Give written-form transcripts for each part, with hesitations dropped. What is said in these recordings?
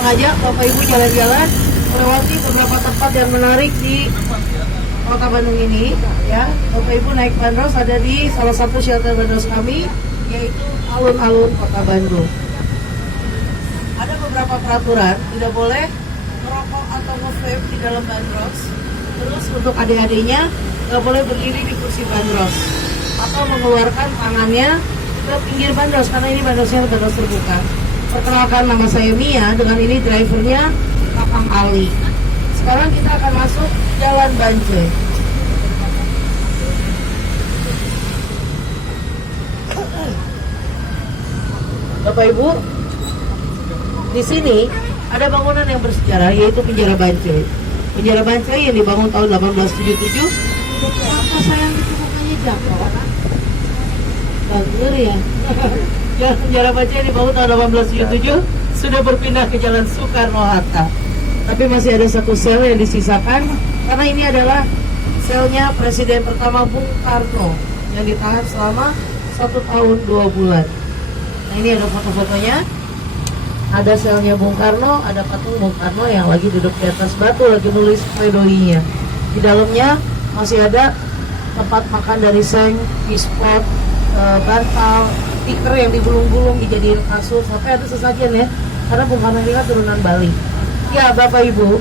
mengajak Bapak Ibu jalan-jalan melewati beberapa tempat yang menarik di Kota Bandung ini, ya. Bapak Ibu naik bandros ada di salah satu shelter bandros kami, yaitu alun-alun Kota Bandung. Ada beberapa peraturan, tidak boleh merokok atau nge-vape di dalam bandros. Terus untuk adik-adiknya nggak boleh berdiri di kursi bandros atau mengeluarkan tangannya ke pinggir bandros karena ini bandrosnya bandros terbuka. Perkenalkan, nama saya Mia, dengan ini drivernya Kakang Ali. Sekarang kita akan masuk Jalan Banjai. Bapak Ibu, di sini ada bangunan yang bersejarah, yaitu Penjara Banjai. Penjara Banjai yang dibangun tahun 1877. Apa sayang itu mukanya jatuh? Bagus ya. Penjara Banjai dibangun tahun 1877, sudah berpindah ke Jalan Soekarno-Hatta. Tapi masih ada satu sel yang disisakan, karena ini adalah selnya Presiden pertama Bung Karno yang ditahan selama 1 tahun 2 bulan. Nah, ini ada foto-fotonya. Ada selnya Bung Karno, ada patung Bung Karno yang lagi duduk di atas batu, lagi nulis pledoi-nya. Di dalamnya masih ada tempat makan dari seng, pispot, bantal, tikar yang digulung-gulung dijadiin kasur, sampai ada sesajen ya, karena Bung Karno ini kan turunan Bali. Ya Bapak Ibu,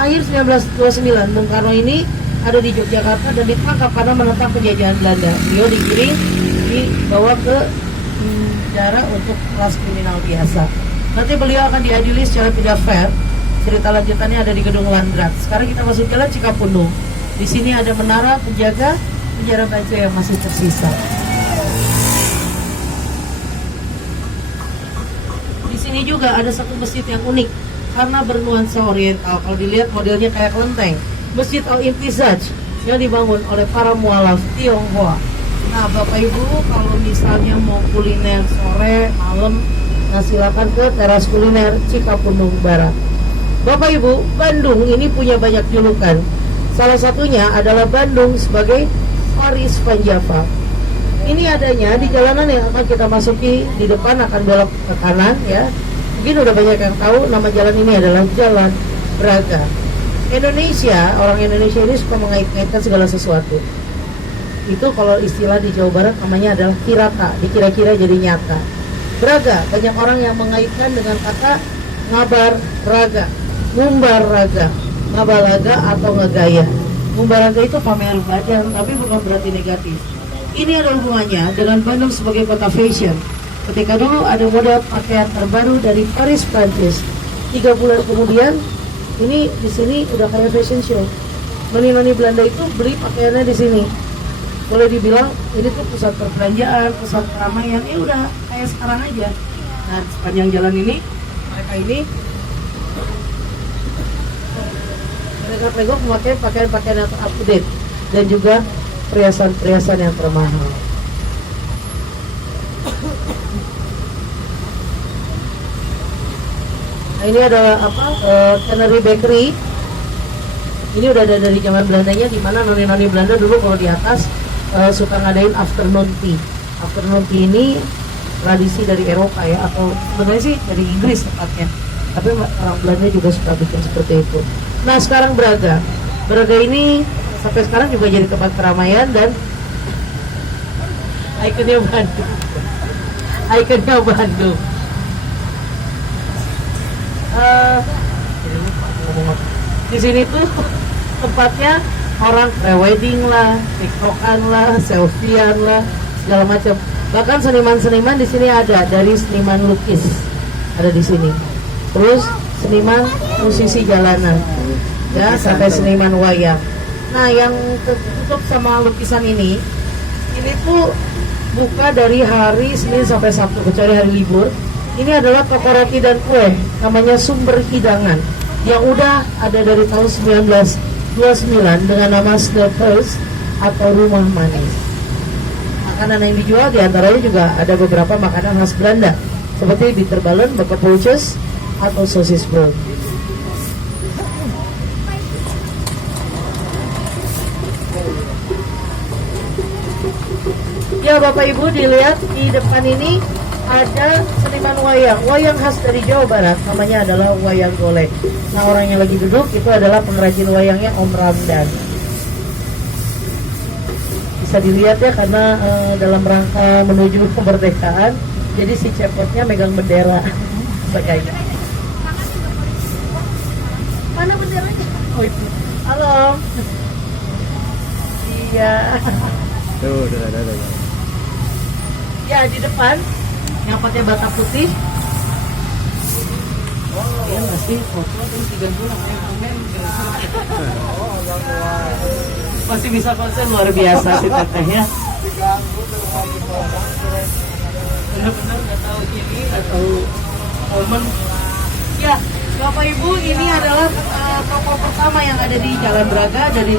akhir 1929 Bung Karno ini ada di Yogyakarta dan ditangkap karena menentang penjajahan Belanda. Beliau digiring, dibawa ke penjara untuk kelas kriminal biasa. Nanti beliau akan diadili secara tidak fair. Cerita lanjutannya ada di Gedung Landrat. Sekarang kita masuk Jalan Cikapundung. Di sini ada menara penjaga penjara Banjai yang masih tersisa. Di sini juga ada satu masjid yang unik karena bernuansa oriental. Kalau dilihat modelnya kayak kelenteng. Masjid Al-Intizaj yang dibangun oleh para mualaf Tionghoa. Nah Bapak Ibu, kalau misalnya mau kuliner sore, malam, nah silakan ke teras kuliner Cikapundung Barat. Bapak Ibu, Bandung ini punya banyak julukan. Salah satunya adalah Bandung sebagai Paris Panjava. Ini adanya di jalanan yang akan kita masuki. Di depan akan belok ke kanan ya. Mungkin udah banyak yang tahu nama jalan ini adalah Jalan Braga. Indonesia, orang Indonesia ini suka mengait-ngaitkan segala sesuatu. Itu kalau istilah di Jawa Barat namanya adalah kirata, dikira-kira jadi nyata. Braga, banyak orang yang mengaitkan dengan kata ngabar raga, ngumbar raga, ngabalaga atau ngegaya. Ngumbar raga itu pamer badan, tapi bukan berarti negatif. Ini ada hubungannya dengan Bandung sebagai kota fashion. Ketika dulu ada model pakaian terbaru dari Paris, Prancis. 3 bulan kemudian, ini di sini udah kayak fashion show. Noni-noni Belanda itu beli pakaiannya di sini. Boleh dibilang ini tuh pusat perbelanjaan, pusat keramaian, ya udah kayak sekarang aja. Nah sepanjang jalan ini mereka pegok memakai pakaian-pakaian yang up to date dan juga perhiasan-perhiasan yang termahal. Nah ini adalah Canary Bakery. Ini udah ada dari zaman Belandanya, di mana noni-noni Belanda dulu kalau di atas suka ngadain afternoon tea. Afternoon tea ini tradisi dari Eropa ya, atau sebenarnya sih dari Inggris tepatnya. Tapi orang Belanda juga suka bikin seperti itu. Nah sekarang Braga ini sampai sekarang juga jadi tempat keramaian dan ikonnya Bandung. Di sini tuh tempatnya orang pre-wedding lah, tiktokan lah, selfiean lah, segala macam. Bahkan seniman-seniman di sini ada, dari seniman lukis ada di sini. Terus seniman musisi jalanan, ya sampai seniman wayang. Nah yang tertutup sama lukisan ini tuh buka dari hari Senin sampai Sabtu kecuali hari libur. Ini adalah toko roti dan kue, namanya Sumber Hidangan, yang udah ada dari tahun 1929 dengan nama Sneakers atau Rumah Manis. Makanan yang dijual diantaranya juga ada beberapa makanan khas Belanda seperti bitterballen, bakkerpotjes atau sosis brood. Ya Bapak Ibu, dilihat di depan ini ada seniman wayang. Wayang khas dari Jawa Barat, namanya adalah wayang golek. Nah, orang yang lagi duduk itu adalah pengrajin wayangnya Om Ramdan. Bisa dilihat ya, karena dalam rangka menuju kemerdekaan, jadi si cepotnya megang bendera. Sebagainya. Mana benderanya? Oh itu. Halo. Iya. Tuh, ada. Ya, di depan yang pakai bata putih. Iya masih foto terus 3 bulan kayak komen. Masih bisa konsen, luar biasa sih tetehnya. Benar-benar nggak tahu ini atau momen. Ya, Bapak Ibu, ini adalah toko pertama yang ada di Jalan Braga dari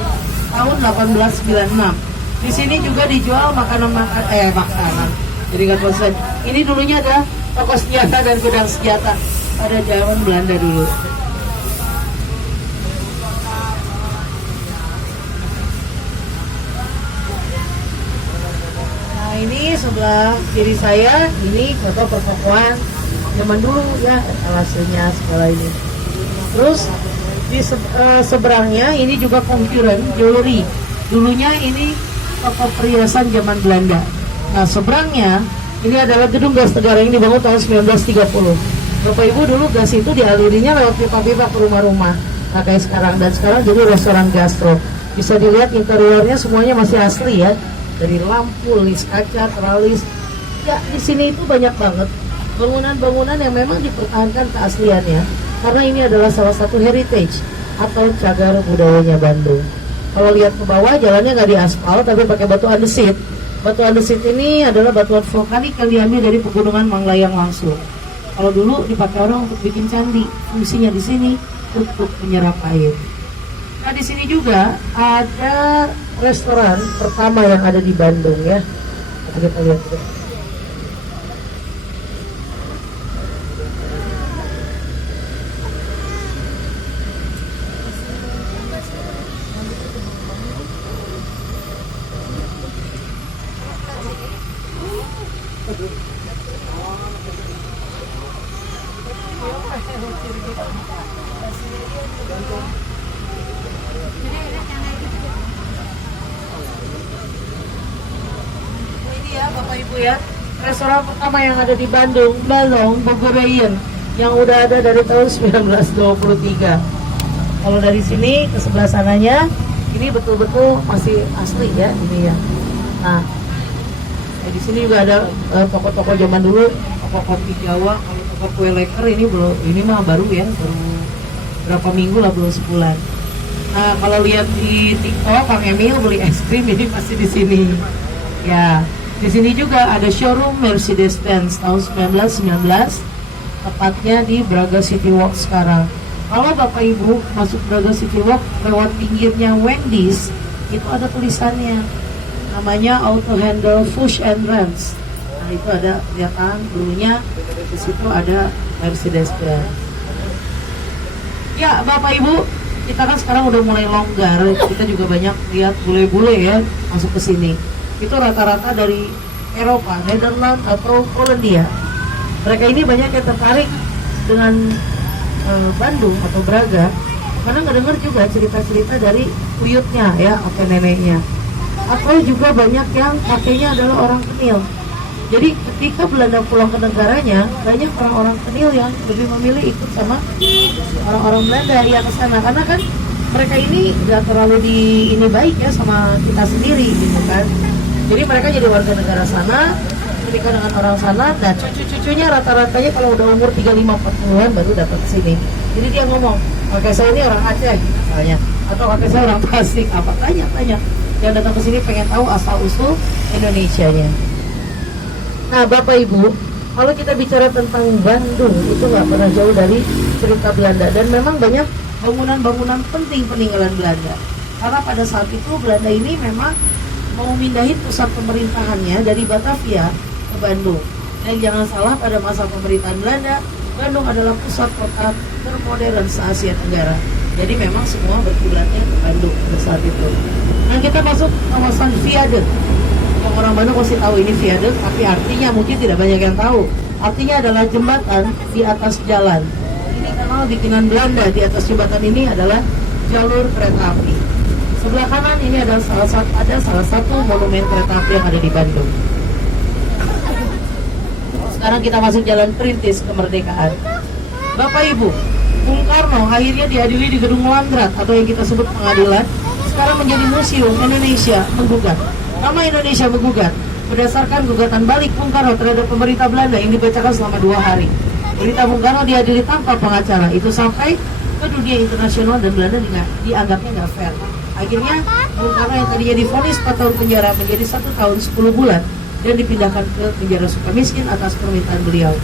tahun 1896. Di sini juga dijual makanan. Jadi nggak konsen. Ini dulunya ada toko senjata dan gudang senjata pada zaman Belanda dulu. Nah, ini sebelah kiri saya, ini foto pertokoan zaman dulu ya, etalase-nya segala ini. Terus di seberangnya ini juga konkuren jewelry. Dulunya ini toko perhiasan zaman Belanda. Nah, seberangnya ini adalah gedung gas negara yang dibangun tahun 1930. Bapak Ibu, dulu gas itu dialirinya lewat pipa-pipa ke rumah-rumah. Nah, kayak sekarang, dan sekarang jadi restoran gastro. Bisa dilihat interiornya semuanya masih asli ya. Dari lampu, lis kaca, teralis. Ya, di sini itu banyak banget bangunan-bangunan yang memang dipertahankan keasliannya. Karena ini adalah salah satu heritage atau cagar budayanya Bandung. Kalau lihat ke bawah, jalannya nggak diaspal tapi pakai batu andesit. Batu andesit ini adalah batuan vulkanik yang diambil dari pegunungan Manglayang langsung. Kalau dulu dipakai orang untuk bikin candi, fungsinya di sini untuk menyerap air. Nah, di sini juga ada restoran pertama yang ada di Bandung ya. Kita lihat dulu. Ini ya Bapak Ibu ya, restoran pertama yang ada di Bandung, Balong Bogoreyen, yang udah ada dari tahun 1923. Kalau dari sini ke sebelah sananya, ini betul-betul masih asli ya ini ya. Nah, di sini juga ada toko-toko zaman dulu, toko kopi Jawa. Kalau toko kue leker ini belum, ini mah baru ya, baru berapa minggu lah, belum sebulan. Nah, kalau lihat di TikTok Kang Emil beli es krim ini pasti di sini. Ya, di sini juga ada showroom Mercedes-Benz tahun 1919, tepatnya di Braga City Walk sekarang. Kalau Bapak Ibu masuk Braga City Walk lewat pinggirnya Wendy's, itu ada tulisannya, namanya Auto Handle Push and Rams. Nah, itu ada kelihatan dulunya di situ ada Mercedes-Benz. Ya, Bapak Ibu, kita kan sekarang udah mulai longgar, kita juga banyak lihat bule-bule ya masuk ke sini. Itu rata-rata dari Eropa, Netherlands atau Polandia. Mereka ini banyak yang tertarik dengan Bandung atau Braga karena ngedenger juga cerita-cerita dari uyutnya ya, atau neneknya. Atau juga banyak yang pakainya adalah orang Kenil. Jadi ketika Belanda pulang ke negaranya, banyak orang-orang Kenil yang lebih memilih ikut sama orang-orang Belanda ya ke sana, karena kan mereka ini nggak terlalu ini baik ya sama kita sendiri gitu kan. Jadi mereka jadi warga negara sana, menikah dengan orang sana, dan cucu-cucunya rata-ratanya kalau udah umur 35-40an baru datang ke sini. Jadi dia ngomong, kakek saya ini orang Aceh misalnya, atau kakek saya orang Tasik, apa tanya yang datang ke sini pengen tahu asal-usul Indonesianya. Nah, Bapak Ibu, kalau kita bicara tentang Bandung, itu nggak pernah jauh dari cerita Belanda, dan memang banyak bangunan-bangunan penting peninggalan Belanda. Karena pada saat itu Belanda ini memang mau mindahin pusat pemerintahannya dari Batavia ke Bandung. Dan jangan salah, pada masa pemerintahan Belanda, Bandung adalah pusat kota termodern se-Asia Tenggara. Jadi memang semua berkiblatnya ke Bandung pada saat itu. Nah, kita masuk kawasan Viaduct yang orang Bandung pasti tahu ini viaduk, tapi artinya mungkin tidak banyak yang tahu. Artinya adalah jembatan di atas jalan. Ini kanal bikinan Belanda. Di atas jembatan ini adalah jalur kereta api. Sebelah kanan ini adalah salah satu monumen kereta api yang ada di Bandung. Sekarang kita masuk jalan Perintis Kemerdekaan. Bapak Ibu, Bung Karno akhirnya diadili di Gedung Landrat atau yang kita sebut pengadilan. Sekarang menjadi Museum Indonesia Menggugat. Nama Indonesia Menggugat berdasarkan gugatan balik Bung Karno terhadap pemerintah Belanda yang dibacakan selama 2 hari. Berita Bung Karno diadili tanpa pengacara. Itu sampai ke dunia internasional dan Belanda dianggapnya nggak fair. Akhirnya Bung Karno yang tadinya divonis 4 tahun penjara menjadi 1 tahun 10 bulan dan dipindahkan ke penjara Sukamiskin atas permintaan beliau.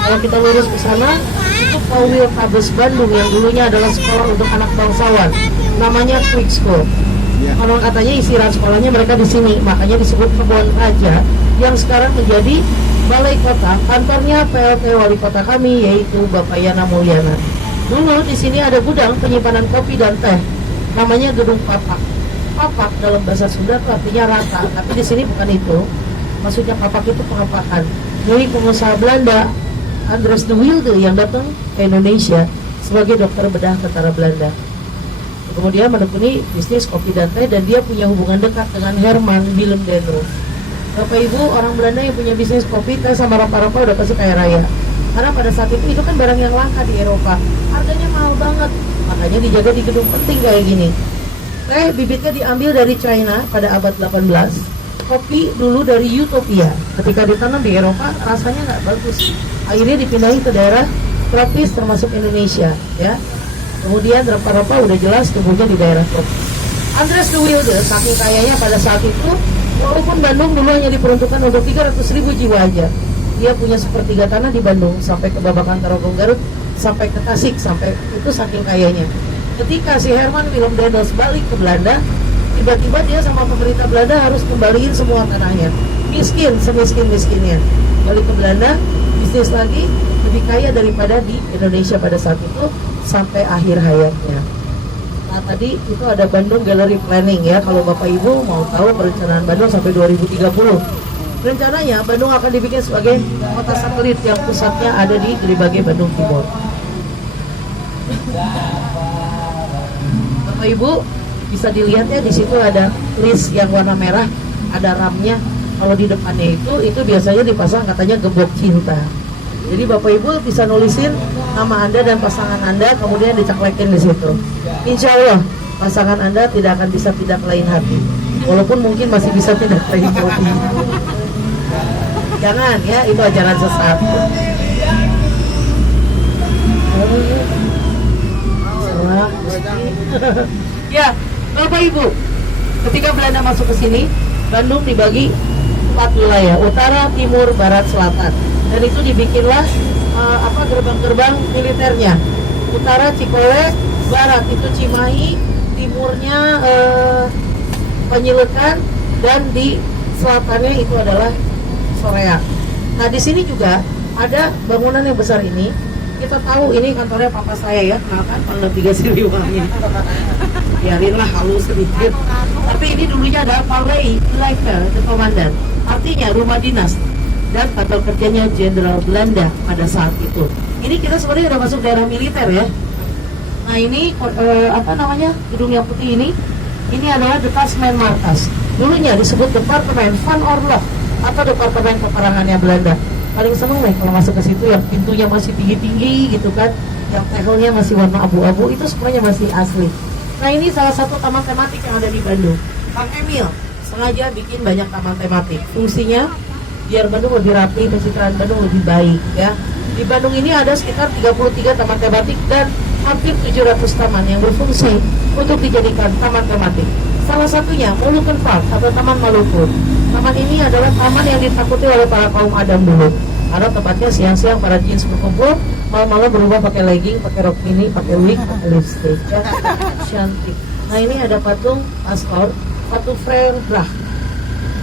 Kalau kita lurus ke sana, itu Pauwil Tabes Bandung yang dulunya adalah sekolah untuk anak bangsawan, namanya Quick School. Kalau katanya istirahat sekolahnya mereka di sini, makanya disebut Kebun Raja, yang sekarang menjadi balai kota. Kantornya PLT wali kota kami, yaitu Bapak Yana Mulyana. Dulu di sini ada gudang penyimpanan kopi dan teh, namanya Gedung Papak. Papak dalam bahasa Sunda itu artinya rata, tapi di sini bukan itu. Maksudnya papak itu pengapakan. Jadi pengusaha Belanda Andres de Wilde yang datang ke Indonesia sebagai dokter bedah tentara Belanda. Kemudian menekuni bisnis kopi dan teh dan dia punya hubungan dekat dengan Herman Willem Denro. Bapak Ibu, orang Belanda yang punya bisnis kopi, teh sama rempah-rempah udah pasti kaya raya. Karena pada saat itu kan barang yang langka di Eropa. Harganya mahal banget. Makanya dijaga di gedung penting kayak gini. Teh bibitnya diambil dari China pada abad 18. Kopi dulu dari Utopia. Ketika ditanam di Eropa rasanya nggak bagus. Akhirnya dipindahin ke daerah tropis termasuk Indonesia, ya. Kemudian rempah-rempah udah jelas tumbuhnya di daerah tropis. Andres de Wilde saking kayanya pada saat itu, walaupun Bandung dulu hanya diperuntukkan untuk 300.000 jiwa aja, dia punya sepertiga tanah di Bandung sampai ke Babakan Tarogong Garut, sampai ke Tasik, sampai itu saking kayanya. Ketika si Herman Willem Denels balik ke Belanda, tiba-tiba dia sama pemerintah Belanda harus kembaliin semua tanahnya. Miskin, semiskin-miskinnya. Balik ke Belanda, bisnis lagi, lebih kaya daripada di Indonesia pada saat itu sampai akhir hayatnya. Nah tadi itu ada Bandung Gallery Planning ya. Kalau Bapak Ibu mau tahu perencanaan Bandung sampai 2030. Rencananya Bandung akan dibikin sebagai kota satelit yang pusatnya ada di Geribage Bandung Timur. Bapak Ibu bisa dilihat ya, di situ ada list yang warna merah, ada ramnya. Kalau di depannya itu biasanya dipasang katanya gembok cinta. Jadi Bapak Ibu bisa nulisin nama Anda dan pasangan Anda, kemudian diceklekin di situ. Insya Allah pasangan Anda tidak akan bisa tidak lain hati, walaupun mungkin masih bisa tidak lain hati. Jangan ya, itu ajaran sesat. Ya, Bapak Ibu, ketika Belanda masuk ke sini, Bandung dibagi 4 wilayah, utara, timur, barat, selatan. Dan itu dibikinlah gerbang-gerbang militernya. Utara Cikole, barat itu Cimahi, timurnya Penyilekan, dan di selatannya itu adalah Soreang. Nah di sini juga ada bangunan yang besar ini. Kita tahu ini kantornya papa saya ya, kenalkan Pangdam 3 Siliwangi. Biarinlah halus sedikit. Tapi ini dulunya adalah Palais Leiter, itu komandan. Artinya rumah dinas dan kantor kerjanya Jenderal Belanda pada saat itu. Ini kita sebenarnya udah masuk daerah militer ya. Nah ini gedung yang putih ini adalah Detasmen Markas. Dulunya disebut Departemen Van Orlog atau Departemen Peperangannya Belanda. Paling seneng nih kalau masuk ke situ yang pintunya masih tinggi-tinggi gitu kan, yang tegelnya masih warna abu-abu, itu semuanya masih asli. Nah ini salah satu taman tematik yang ada di Bandung. Kang Emil sengaja bikin banyak taman tematik. Fungsinya biar Bandung lebih rapi, pencitraan Bandung lebih baik ya. Di Bandung ini ada sekitar 33 taman tematik dan hampir 700 taman yang berfungsi untuk dijadikan taman tematik. Salah satunya Moluccan Park atau Taman Maluku. Taman ini adalah taman yang ditakuti oleh para kaum Adam dulu. Karena tempatnya siang-siang para jeans berkumpul, malam-malam berubah pakai legging, pakai rok mini, pakai wig, pakai lipstick. Ya. Cantik. Nah ini ada patung Astor, patung Frere Bracht.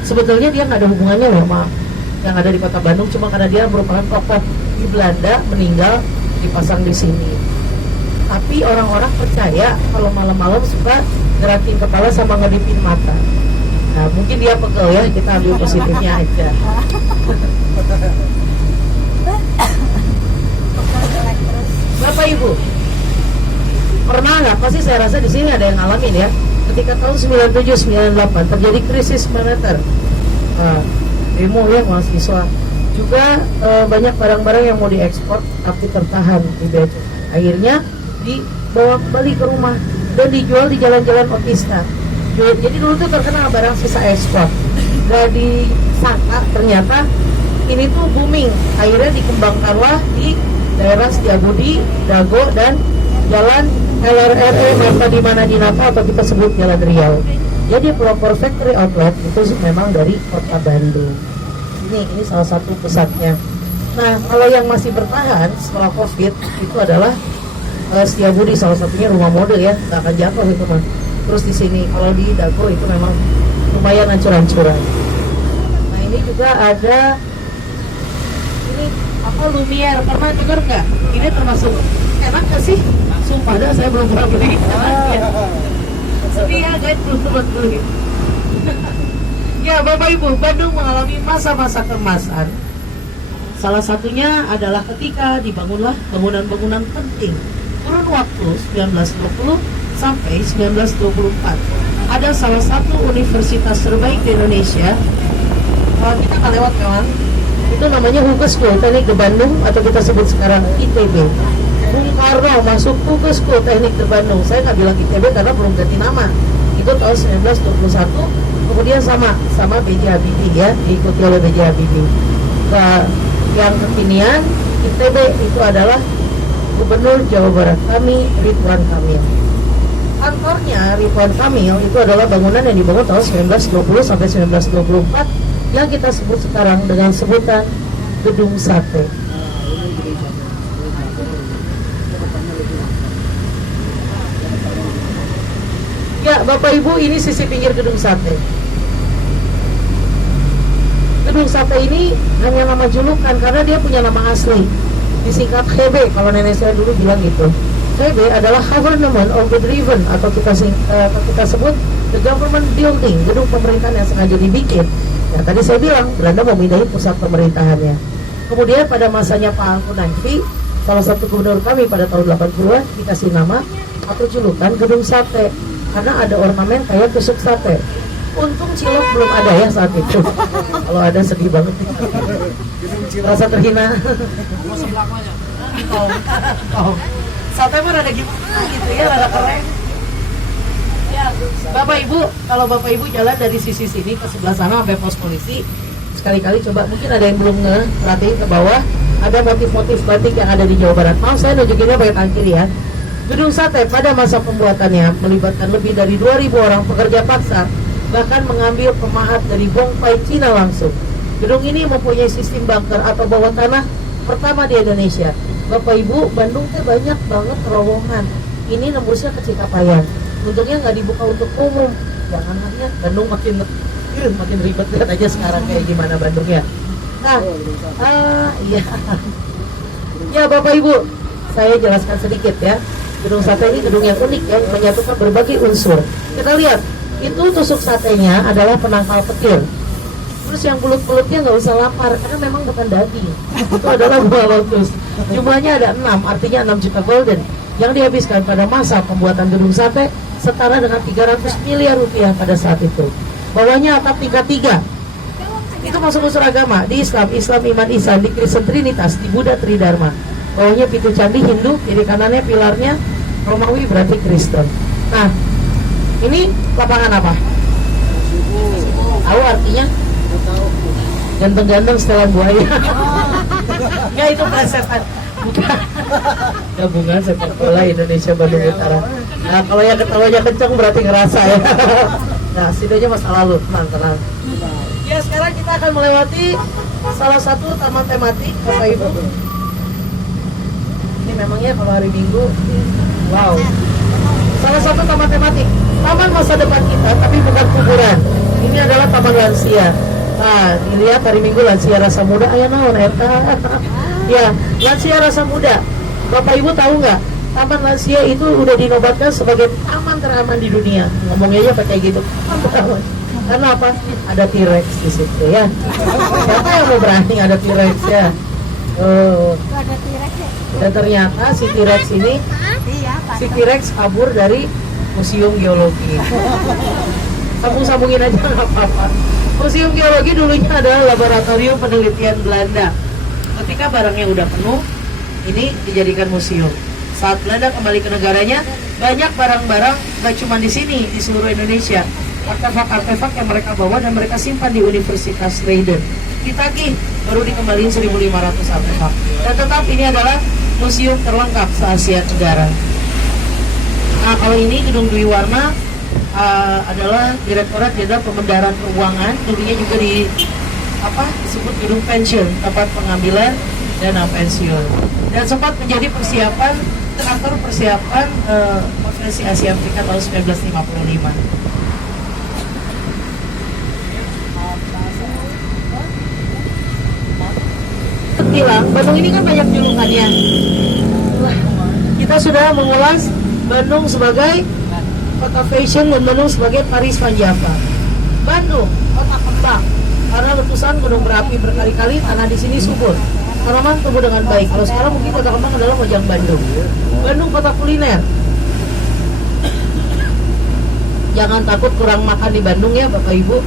Sebetulnya dia nggak ada hubungannya loh sama yang ada di kota Bandung, cuma karena dia merupakan tokoh di Belanda meninggal dipasang di sini. Tapi orang-orang percaya kalau malam-malam suka gerakin kepala sama ngedipin mata. Nah, mungkin dia pegel ya, kita ambil positifnya aja. Bapak Ibu, pernah nggak? Pasti saya rasa di sini ada yang ngalamin ya. Ketika tahun 97-98 terjadi krisis moneter, demo ya mahasiswa. Juga banyak barang-barang yang mau diekspor tapi tertahan di bea cukai. Akhirnya dibawa kembali ke rumah dan dijual di jalan-jalan Otista. Jadi dulu tuh terkenal barang sisa ekspor. Gak disangka ternyata ini tuh booming. Akhirnya dikembangkanlah di daerah Setiabudi, Dago, dan Jalan LRRE Masa di mana Dinata atau kita sebut Jalan Riau. Jadi pelopor factory outlet itu memang dari kota Bandung. Ini salah satu pusatnya. Nah, kalau yang masih bertahan setelah COVID itu adalah Setiabudi, salah satunya rumah mode ya, nggak akan jatuh itu mah. Terus di sini kalau di Dago itu memang lumayan hancur-hancuran. Nah, ini juga ada ini apa Lumiere, pernah dengar nggak? Ini termasuk enak nggak sih? Sumpah dah saya belum pernah beli. Sedih ya guys, belum pernah beli. Ya Bapak Ibu, Bandung mengalami masa-masa keemasan. Salah satunya adalah ketika dibangunlah bangunan-bangunan penting. Kurun waktu 1920 sampai 1924. Ada salah satu universitas terbaik di Indonesia. Kita akan lewat kawan. Itu namanya Hugo School Teknik di Bandung atau kita sebut sekarang ITB. Bung Karno masuk Hugo School Teknik di Bandung. Saya nggak bilang ITB karena belum ganti nama. Itu tahun 1921. Kemudian sama B.J. Habibie ya, diikuti oleh B.J. Habibie. Nah, yang kekinian ITB itu adalah Gubernur Jawa Barat kami, Ridwan Kamil. Kantornya Ridwan Kamil itu adalah bangunan yang dibangun tahun 1920 sampai 1924 yang kita sebut sekarang dengan sebutan Gedung Sate. Ya, Bapak Ibu, ini sisi pinggir Gedung Sate. Gedung Sate ini hanya nama julukan karena dia punya nama asli. Disingkat HB, kalau nenek saya dulu bilang gitu. HB adalah Government of the Driven atau kita sebut the Government Building, gedung pemerintahan yang sengaja dibikin. Ya, tadi saya bilang Belanda memindahi pusat pemerintahannya. Kemudian pada masanya Pak Angku Nanfi, salah satu gubernur kami pada tahun 80-an dikasih nama atau julukan Gedung Sate karena ada ornamen kayak tusuk sate. Untung cilok belum ada ya saat itu. Kalau ada sedih banget. Rasa terhina. Sate mah rada gimana gitu ya, rada keren. Ya, Bapak Ibu, kalau Bapak Ibu jalan dari sisi sini ke sebelah sana sampai pos polisi, sekali-kali coba, mungkin ada yang belum perhatiin ke bawah, ada motif-motif batik yang ada di Jawa Barat. Mau saya nunjukinnya pakai tangan kiri ya. Gedung Sate pada masa pembuatannya melibatkan lebih dari 2.000 orang pekerja paksa, bahkan mengambil pemahat dari bongpai Cina langsung. Gedung ini mempunyai sistem bunker atau bawah tanah pertama di Indonesia. Bapak Ibu, Bandung teh banyak banget terowongan. Ini nembusnya ke Cikapayang. Untungnya nggak dibuka untuk umum. Jangan ya, Bandung makin ribet. Lihat aja sekarang kayak gimana Bandungnya. Nah, iya. Ya Bapak Ibu, saya jelaskan sedikit ya. Gedung Sate ini gedung yang unik ya, menyatukan berbagai unsur. Kita lihat, itu tusuk satenya adalah penangkal petir. Terus yang bulut-bulutnya nggak usah lapar karena memang bukan daging. Itu adalah buah lotus. Jumlahnya ada 6, artinya 6 juta golden yang dihabiskan pada masa pembuatan gedung sate setara dengan 300 miliar rupiah pada saat itu. Bawahnya atap tingkat 3. Itu masuk unsur agama di Islam Iman Ihsan, di Kristen Trinitas, di Buddha Tridharma. Bawahnya pitu candi Hindu, kiri kanannya pilarnya Romawi berarti Kristen. Nah, ini lapangan apa? Tahu artinya? Ganteng-ganteng setelan buaya. Enggak, itu plesetan. Bukan. Gabungan sepak bola Indonesia Bandung Utara. Nah, kalau yang ketawanya kenceng berarti ngerasa ya. Nah, setidaknya masa lalu, tenang. Ya, sekarang kita akan melewati salah satu taman tematik, Bapak Ibu. Ini memangnya kalau hari Minggu, wow. Salah satu taman tematik, taman masa depan kita, tapi bukan kuburan. Ini adalah taman lansia. Nah, dilihat hari Minggu lansia rasa muda, ayah naon eta. Ya, lansia rasa muda. Bapak Ibu tahu nggak? Taman lansia itu udah dinobatkan sebagai taman teraman di dunia. Ngomongnya aja pakai gitu. Karena apa? Ada T-Rex di situ ya. Siapa yang mau berani ada T-Rex ya? Oh. Ada T-Rex ya? Dan ternyata si T-Rex ini, Iya, Pak. si T-Rex kabur dari Museum Geologi. Sambung-sambungin aja nggak apa-apa. Museum Geologi dulunya adalah laboratorium penelitian Belanda. Ketika barangnya udah penuh, ini dijadikan museum. Saat Belanda kembali ke negaranya, banyak barang-barang gak cuma di sini, di seluruh Indonesia. Artefak-artefak yang mereka bawa dan mereka simpan di Universitas Leiden. Ditagih, baru dikembaliin 1.500 artefak. Dan tetap ini adalah museum terlengkap se-Asia Tenggara. Nah, kalau ini Gedung Dwi Warna adalah Direktorat Jenderal Pembedaran Keuangan, dulunya juga disebut gedung pensiun, tempat pengambilan dana pensiun, dan sempat menjadi kantor persiapan Konferensi Asia Afrika tahun 1955. Bilang Bandung ini kan banyak julukannya. Kita sudah mengulas Bandung sebagai kota fashion dan Bandung sebagai Paris Van Java. Bandung, kota kembang. Karena letusan gunung berapi berkali-kali, tanah di sini subur. Tanaman tumbuh dengan baik. Kalau sekarang mungkin kota kembang adalah Mojang Bandung. Bandung kota kuliner. Jangan takut kurang makan di Bandung ya Bapak Ibu.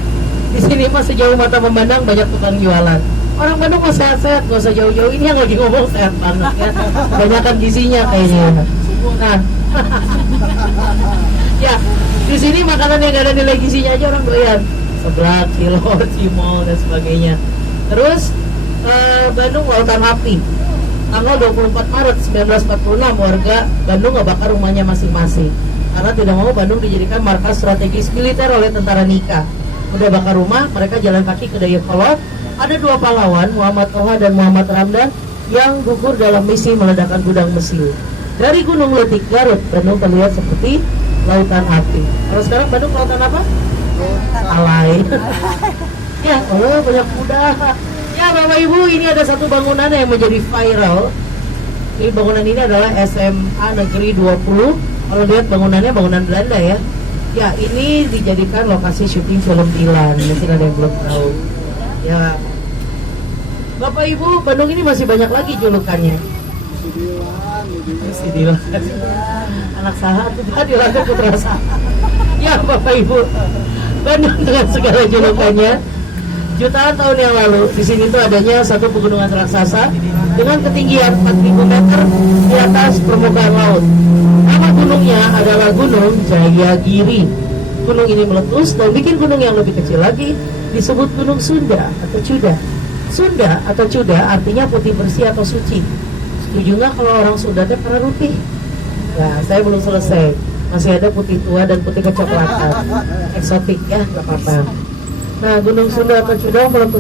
Di sini mah sejauh mata memandang banyak tukang jualan. Orang Bandung mah sehat-sehat, gak usah jauh-jauh. Ini yang lagi ngomong sehat banget ya. Kebanyakan gizinya kayaknya. Nah, ya di sini makanan yang gak ada nilai gizinya aja orang doyan. Seblak, cilor, cimol dan sebagainya. Terus Bandung Lautan Api. Tanggal 24 Maret 1946 warga Bandung ngebakar rumahnya masing-masing karena tidak mau Bandung dijadikan markas strategis militer oleh tentara Nika. Udah bakar rumah, mereka jalan kaki ke Dayakolot. Ada dua pahlawan, Muhammad Toha dan Muhammad Ramdan, yang gugur dalam misi meledakkan gudang Mesiu. Dari Gunung Letik Garut, Bandung terlihat seperti lautan api. Kalau sekarang Bandung lautan apa? Alay. Ya, banyak kuda. Ya Bapak Ibu, ini ada satu bangunan yang menjadi viral. Ini bangunan ini adalah SMA Negeri 20. Kalau lihat bangunannya bangunan Belanda ya. Ya, ini dijadikan lokasi syuting film Dilan. Mungkin ada yang belum tahu. Ya, Bapak Ibu, Bandung ini masih banyak lagi julukannya. Si Dilan. Anak sahat itu tadi lagi putra sahat. Ya Bapak Ibu, Bandung dengan segala julukannya. Jutaan tahun yang lalu, di sini tuh adanya satu pegunungan raksasa dengan ketinggian 4.000 meter di atas permukaan laut. Nama gunungnya adalah Gunung Jayagiri. Gunung ini meletus dan bikin gunung yang lebih kecil lagi disebut Gunung Sunda atau Cuda. Sunda atau Cuda artinya putih bersih atau suci. Setuju nggak kalau orang Sunda teh pernah putih? Nah, saya belum selesai. Masih ada putih tua dan putih kecoklatan. Eksotik ya, nggak apa-apa. Nah, Gunung Sunda atau Cuda meletus